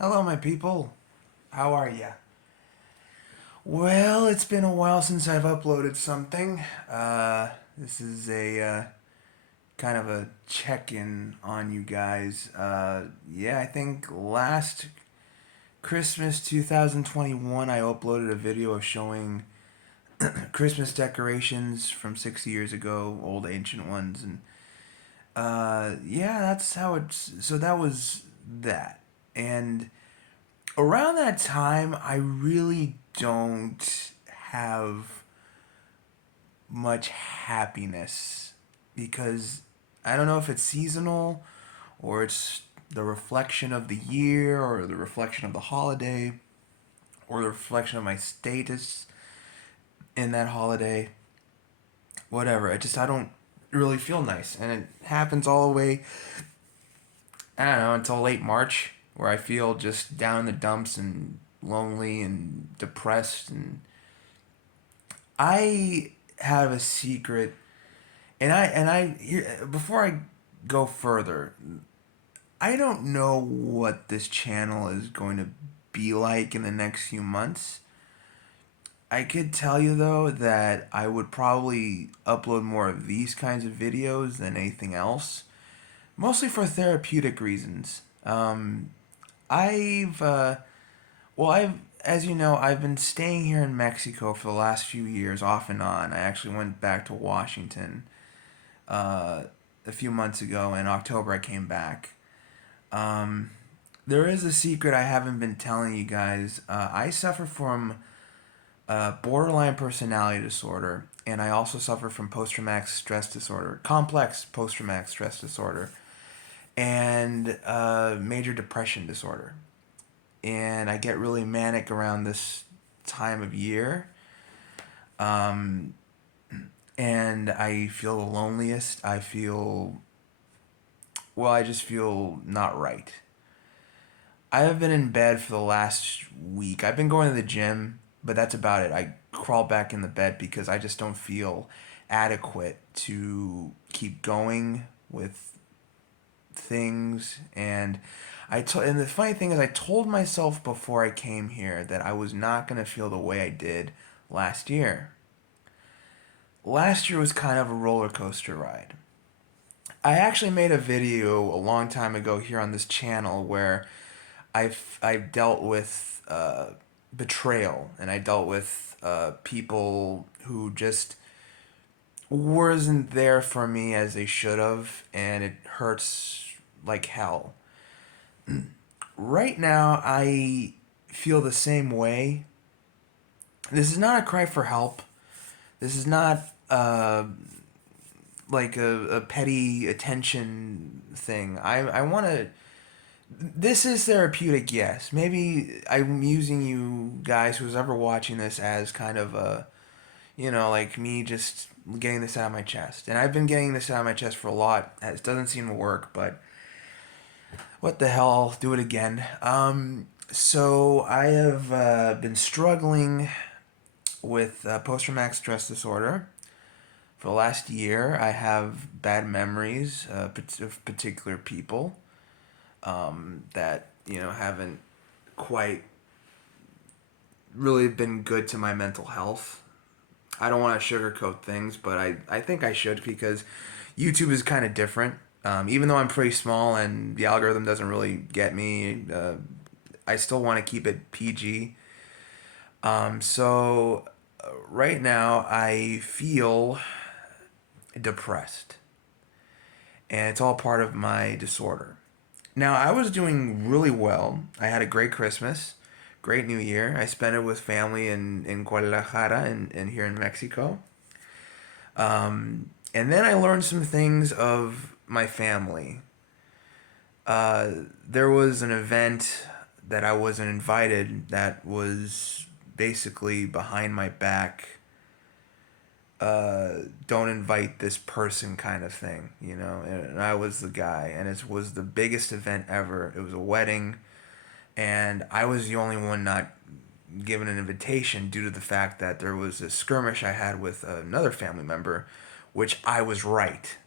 Hello, my people. How are ya? Well, it's been a while since I've uploaded something. This is a kind of a check-in on you guys. Yeah, I think last Christmas 2021, I uploaded a video of showing Christmas decorations from 6 years ago, old ancient ones, and yeah, that's how it's. So that was that, and around that time, I really don't have much happiness because I don't know if it's seasonal or it's the reflection of the year or the reflection of the holiday or the reflection of my status in that holiday. Whatever. I don't really feel nice. And it happens all the way, I don't know, until late March where I feel just down in the dumps and lonely and depressed. And I have a secret, before I go further, I don't know what this channel is going to be like in the next few months. I could tell you though that I would probably upload more of these kinds of videos than anything else, mostly for therapeutic reasons. I've Well, as you know, I've been staying here in Mexico for the last few years, off and on. I actually went back to Washington uh, a few months ago. In October, I came back. Um, there is a secret I haven't been telling you guys. I suffer from borderline personality disorder, and I also suffer from post traumatic stress disorder, complex post traumatic stress disorder, and major depression disorder. And I get really manic around this time of year. Um, and I feel the loneliest. I just feel not right. I have been in bed for the last week. I've been going to the gym, but that's about it. I crawl back in the bed because I just don't feel adequate to keep going with things. And the funny thing is, I told myself before I came here that I was not going to feel the way I did last year. Last year was kind of a roller coaster ride. I actually made a video a long time ago here on this channel where I've dealt with betrayal, and I dealt with people who just wasn't there for me as they should have, and it hurts like hell. Right now, I feel the same way. This is not a cry for help. This is not like a petty attention thing. I want to. This is therapeutic, yes. Maybe I'm using you guys, who's ever watching this, as kind of a, like me just getting this out of my chest. And I've been getting this out of my chest for a lot. It doesn't seem to work, but what the hell? I'll do it again. So I have been struggling with post traumatic stress disorder for the last year. I have bad memories of particular people that haven't quite really been good to my mental health. I don't want to sugarcoat things, but I think I should, because YouTube is kind of different. Even though I'm pretty small and the algorithm doesn't really get me, I still want to keep it PG. So right now I feel depressed, and it's all part of my disorder. Now, I was doing really well. I had a great Christmas, great New Year. I spent it with family in Guadalajara and here in Mexico. And then I learned some things of my family. There was an event that I wasn't invited that was basically behind my back. Don't invite this person kind of thing, and I was the guy, and it was the biggest event ever. It was a wedding, and I was the only one not given an invitation due to the fact that there was a skirmish I had with another family member, which I was right.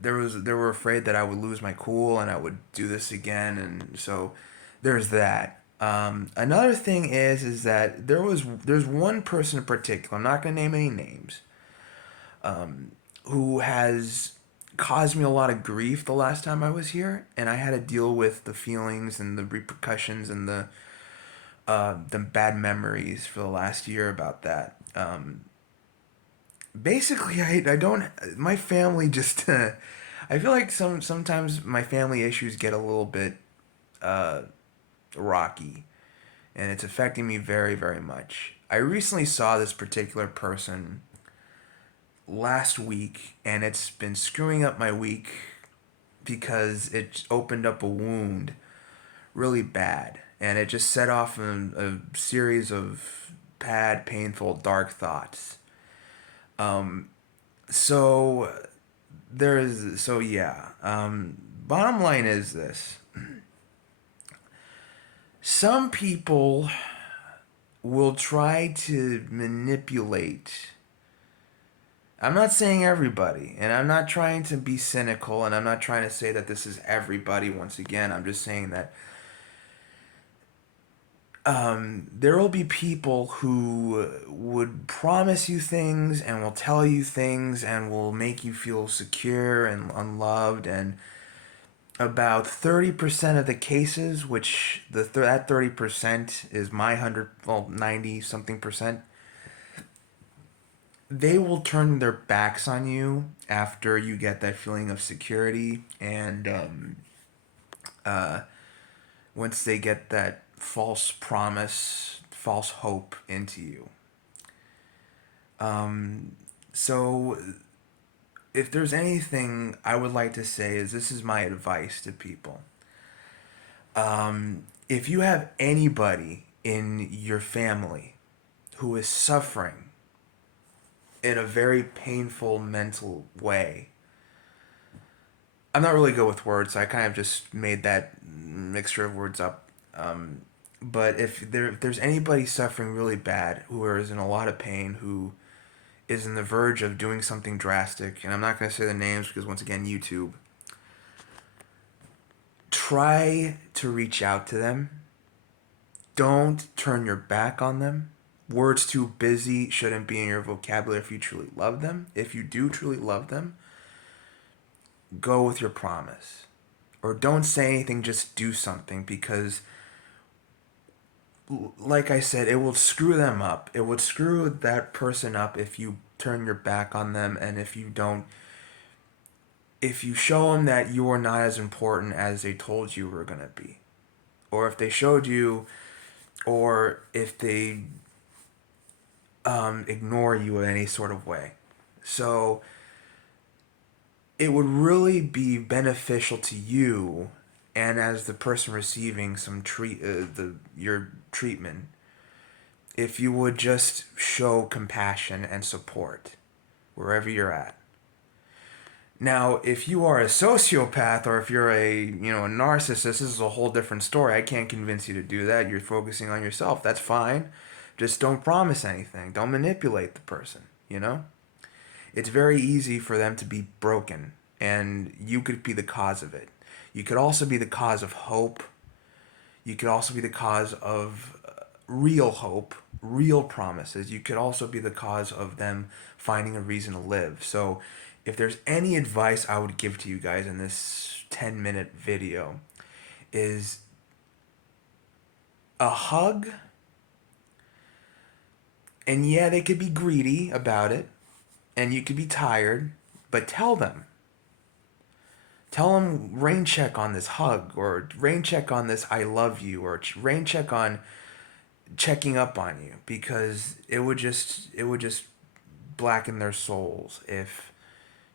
they were afraid that I would lose my cool and I would do this again, and so there's that. Another thing is that there's one person in particular. I'm not gonna name any names. Who has caused me a lot of grief the last time I was here, and I had to deal with the feelings and the repercussions and the bad memories for the last year about that. Basically, I don't my family just I feel like sometimes my family issues get a little bit uh, rocky, and it's affecting me very very much. I recently saw this particular person last week, and it's been screwing up my week because it opened up a wound really bad, and it just set off a series of bad, painful, dark thoughts. So yeah. Bottom line is this: some people will try to manipulate. I'm not saying everybody, and I'm not trying to be cynical, and I'm not trying to say that this is everybody once again. I'm just saying that there will be people who would promise you things and will tell you things and will make you feel secure and unloved. And about 30% of the cases, which that 30% is my 100, well, 90 something percent, they will turn their backs on you after you get that feeling of security, and once they get that false promise, false hope into you. So if there's anything I would like to say, is this is my advice to people. If you have anybody in your family who is suffering in a very painful mental way, I'm not really good with words, so I kind of just made that mixture of words up. But if there's anybody suffering really bad, who is in a lot of pain, who is in the verge of doing something drastic, and I'm not going to say the names because, once again, YouTube, try to reach out to them. Don't turn your back on them. Words too busy shouldn't be in your vocabulary if you truly love them. If you do truly love them, go with your promise. Or don't say anything, just do something, because like I said, it will screw them up. It would screw that person up if you turn your back on them, and if you show them that you are not as important as they told you were going to be. Or if they showed you, or if they ignore you in any sort of way. So it would really be beneficial to you, and as the person receiving your treatment, if you would just show compassion and support wherever you're at. Now, if you are a sociopath, or if you're a narcissist, this is a whole different story. I can't convince you to do that. You're focusing on yourself. That's fine. Just don't promise anything. Don't manipulate the person. It's very easy for them to be broken, and you could be the cause of it. You could also be the cause of hope. You could also be the cause of real hope, real promises. You could also be the cause of them finding a reason to live. So, if there's any advice I would give to you guys in this 10-minute video, is a hug. And yeah, they could be greedy about it, and you could be tired, but tell them. Tell them, rain check on this hug, or rain check on this I love you, or rain check on checking up on you, because it would just blacken their souls if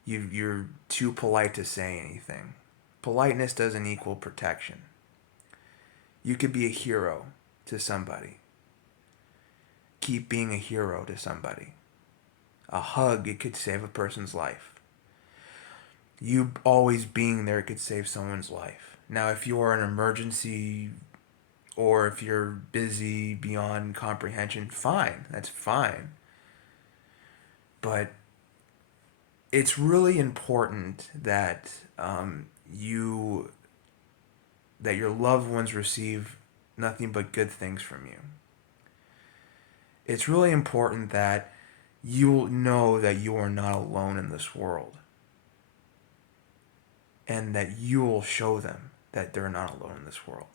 you're too polite to say anything. Politeness doesn't equal protection. You could be a hero to somebody. Keep being a hero to somebody. A hug, it could save a person's life. You always being there could save someone's life. Now, if you are an emergency, or if you're busy beyond comprehension, fine. That's fine. But it's really important that you that your loved ones receive nothing but good things from you. It's really important that you know that you are not alone in this world, and that you will show them that they're not alone in this world.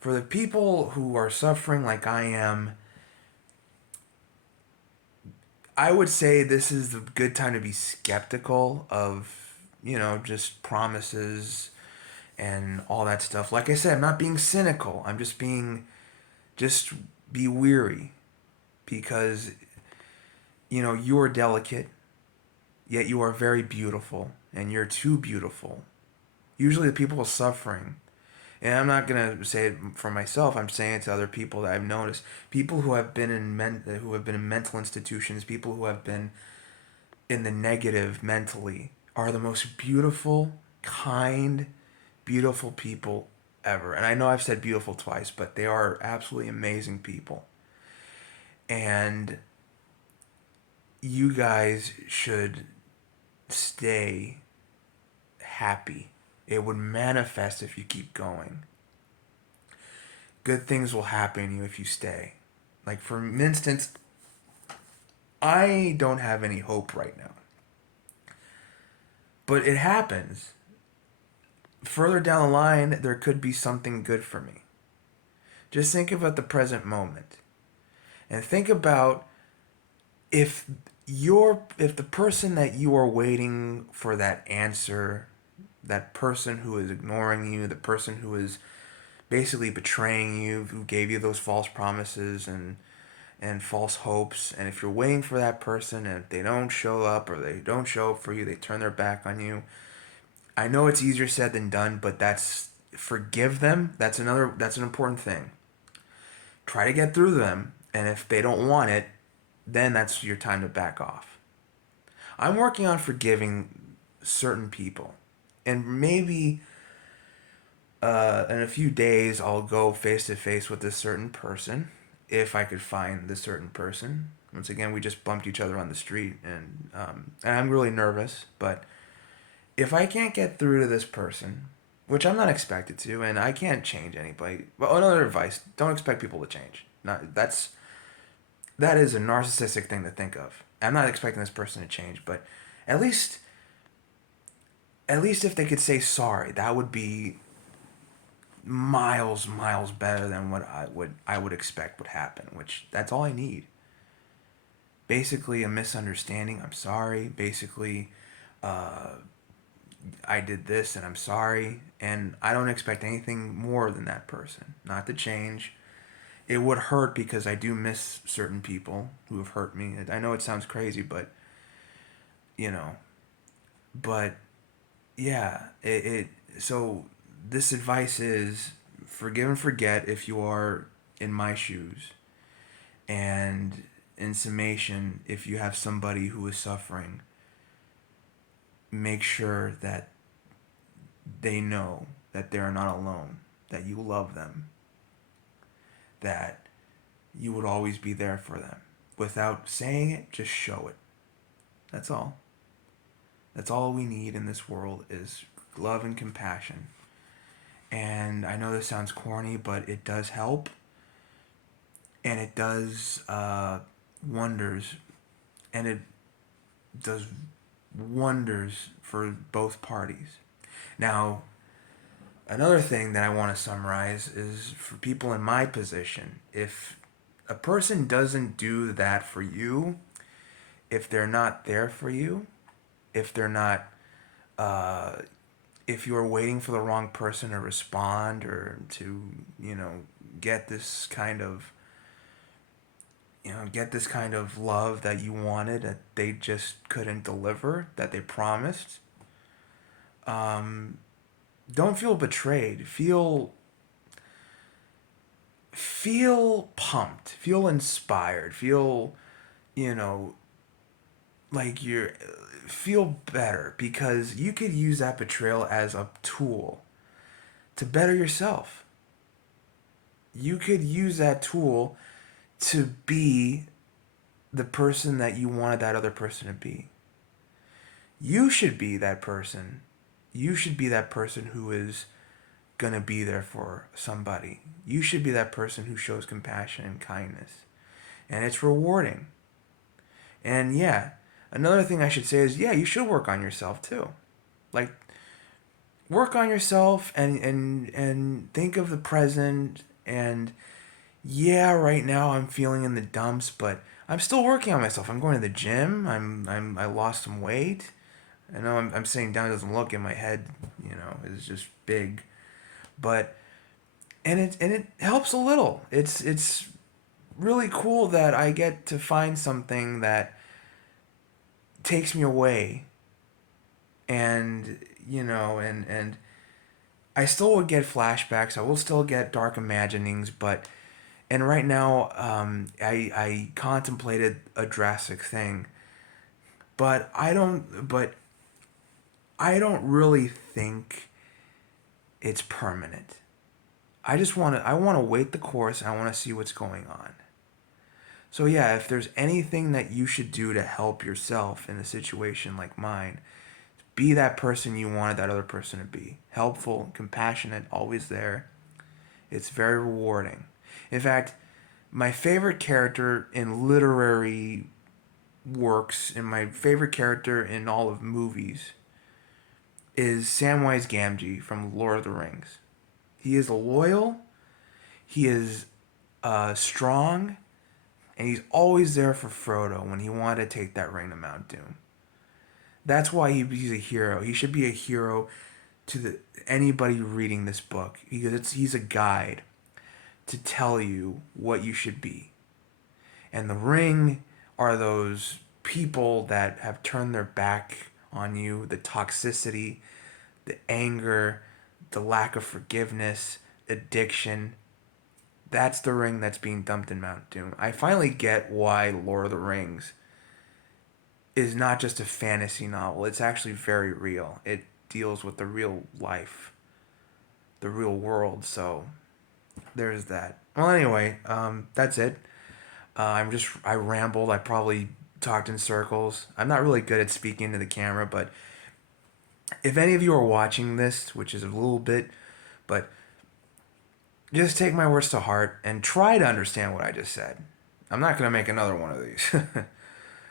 For the people who are suffering like I am, I would say this is a good time to be skeptical of, just promises and all that stuff. Like I said, I'm not being cynical. I'm just be weary because, you are delicate, yet you are very beautiful, and you're too beautiful. Usually the people suffering, and I'm not gonna say it for myself. I'm saying it to other people that I've noticed. People who have been in mental institutions, people who have been in the negative mentally, are the most beautiful, kind, beautiful people ever. And I know I've said beautiful twice, but they are absolutely amazing people. And you guys should stay happy. It would manifest if you keep going. Good things will happen to you if you stay. Like, for instance, I don't have any hope right now. But it happens. Further down the line, there could be something good for me. Just think about the present moment. And think about if if the person that you are waiting for that answer, that person who is ignoring you, the person who is basically betraying you, who gave you those false promises and false hopes, and if you're waiting for that person and if they don't show up or they don't show up for you, they turn their back on you. I know it's easier said than done, but forgive them. That's an important thing. Try to get through to them, and if they don't want it, then that's your time to back off. I'm working on forgiving certain people, and maybe in a few days I'll go face to face with this certain person, if I could find this certain person. Once again, we just bumped each other on the street, and I'm really nervous. But if I can't get through to this person, which I'm not expected to, and I can't change anybody. Well, another advice: don't expect people to change. Not that is a narcissistic thing to think of. I'm not expecting this person to change, but at least if they could say sorry, that would be miles better than what I would expect would happen, which that's all I need. Basically a misunderstanding, I'm sorry. Basically, I did this and I'm sorry, and I don't expect anything more than that person not to change. It would hurt because I do miss certain people who have hurt me. I know it sounds crazy, but you know, but yeah, it so this advice is forgive and forget if you are in my shoes. And in summation, if you have somebody who is suffering, make sure that they know that they are not alone, that you love them, that you would always be there for them. Without saying it, just show it. That's all. That's all we need in this world is love and compassion. And I know this sounds corny, but it does help. And it does wonders. And it does wonders for both parties. Now, another thing that I want to summarize is for people in my position, if a person doesn't do that for you, if they're not there for you, if they're not, uh, if you're waiting for the wrong person to respond or to, get this kind of, get this kind of love that you wanted that they just couldn't deliver, that they promised, um, don't feel betrayed. Feel pumped. Feel inspired. Feel, you know, like you're feel better because you could use that betrayal as a tool to better yourself. You could use that tool to be the person that you wanted that other person to be. You should be that person. You should be that person who is gonna be there for somebody. You should be that person who shows compassion and kindness. And it's rewarding. And yeah, another thing I should say is yeah, you should work on yourself too. Like work on yourself and think of the present and yeah, right now I'm feeling in the dumps, but I'm still working on myself. I'm going to the gym. I lost some weight. I know I'm sitting down, it doesn't look in my head, is just big. But and it helps a little. It's really cool that I get to find something that takes me away and and I still would get flashbacks. I will still get dark imaginings, but and right now I contemplated a drastic thing, but I don't really think it's permanent. I want to wait the course. I want to see what's going on. So yeah, if there's anything that you should do to help yourself in a situation like mine, be that person you wanted that other person to be. Helpful, compassionate, always there. It's very rewarding. In fact, my favorite character in literary works and my favorite character in all of movies is Samwise Gamgee from Lord of the Rings. He is loyal, he is strong, and he's always there for Frodo when he wanted to take that ring to Mount Doom. That's why he's a hero. He should be a hero to anybody reading this book because he's a guide to tell you what you should be. And the ring are those people that have turned their back on you, the toxicity, the anger, the lack of forgiveness, addiction. That's the ring that's being dumped in Mount Doom. I finally get why Lord of the Rings is not just a fantasy novel. It's actually very real. It deals with the real life, the real world. So there's that. Well, anyway, that's it. I rambled. I probably talked in circles. I'm not really good at speaking to the camera, but if any of you are watching this, which is a little bit, but just take my words to heart and try to understand what I just said. I'm not gonna make another one of these.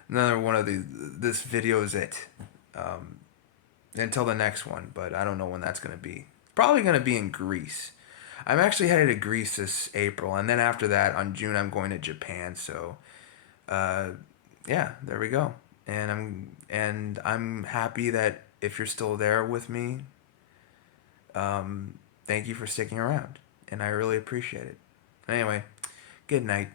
Another one of these. This video is it. Um, until the next one, but I don't know when that's gonna be. Probably gonna be in Greece. I'm actually headed to Greece this April, and then after that, on June, I'm going to Japan. So, uh, yeah, there we go. And I'm happy that if you're still there with me, thank you for sticking around, and I really appreciate it. Anyway, good night.